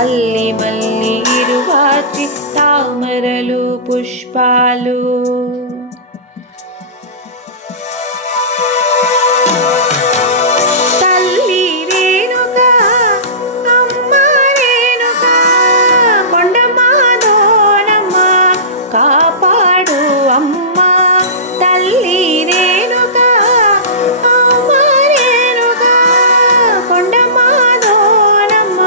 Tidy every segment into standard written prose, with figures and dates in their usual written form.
అల్లి మల్లి ఇరువాచి తామరలు పుష్పాలు. తల్లి రేణుక అమ్మ రేణుక కొండమ్మ దోనమ్మ కాపాడు అమ్మ. తల్లి రేణుక అమ్మ రేణుక కొండమ్మ దోనమ్మ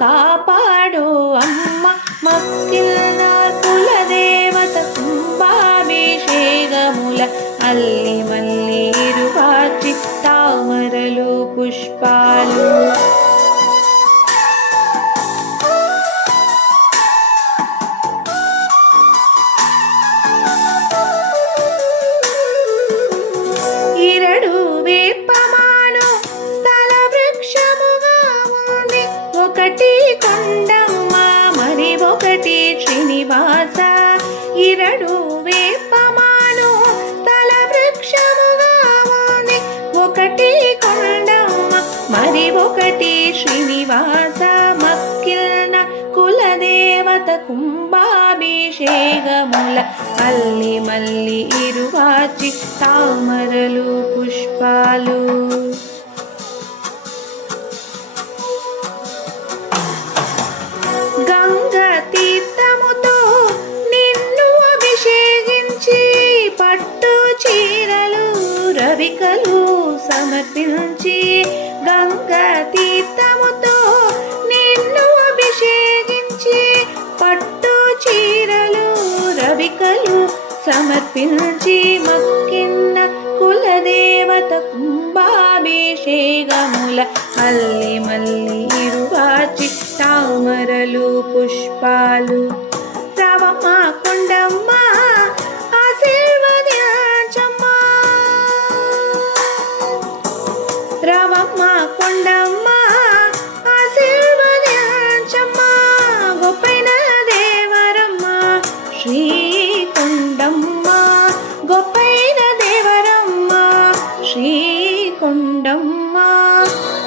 కాపాడు అమ్మ. మక్కిలిన కులదేవత కుంభాభిషేకముల అల్లి మల్లి ఇరువాచి తామరలు పుష్పాలు. ఇరడు వేపమాను స్థల వృక్షముగా ఉంది. ఒకటి కొండమ్మ మరి ఒకటి శ్రీనివాస. ఇరడు వేపమాను స్థల వృక్షముగా ఉంది. ఒకటి కొండమ్మ మరి ఒకటి శ్రీనివాస. మక్కిలిన కులదేవత కుంభాభిషేకముల అల్లి మల్లి ఇరువాచి తామరలు పుష్పాలు. గంగా తీర్థముతో నిన్ను అభిషేకించి పట్టు చీరలు రవికలు సమర్పించి. గంగా తీర్థముతో నిన్ను అభిషేకించి పట్టు చీరలు రవికలు సమర్పించి. మక్కిన్న కులదేవత కుంభాభిషేకముల అల్లి మల్లి ఇరువాచి తామరలు పుష్పాలు. రావమ్మ కొండమ్మ ఆశీర్వదించమ్మా. రావమ్మ కొండమ్మ ఆశీర్వదించమ్మా. గొప్పైన దేవరమ్మ శ్రీ కొండమ్మ. గొప్పైన దేవరమ్మ శ్రీ కొండమ్మ.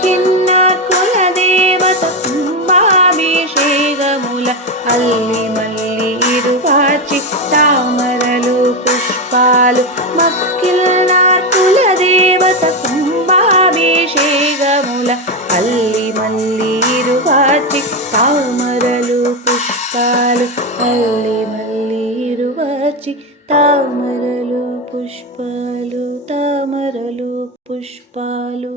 కిన్న కులదేవత కుంభాభిషేకముల అల్లి మల్లి ఇరువాచి తామరలు పుష్పాలు. మక్కిలిన కులదేవత కుంభాభిషేకముల అల్లి మల్లి ఇరువాచి తామరలు పుష్పాలు. అల్లి మల్లి ఇరువాచి తామరలు పుష్పాలు. తామరలు పుష్పాలు.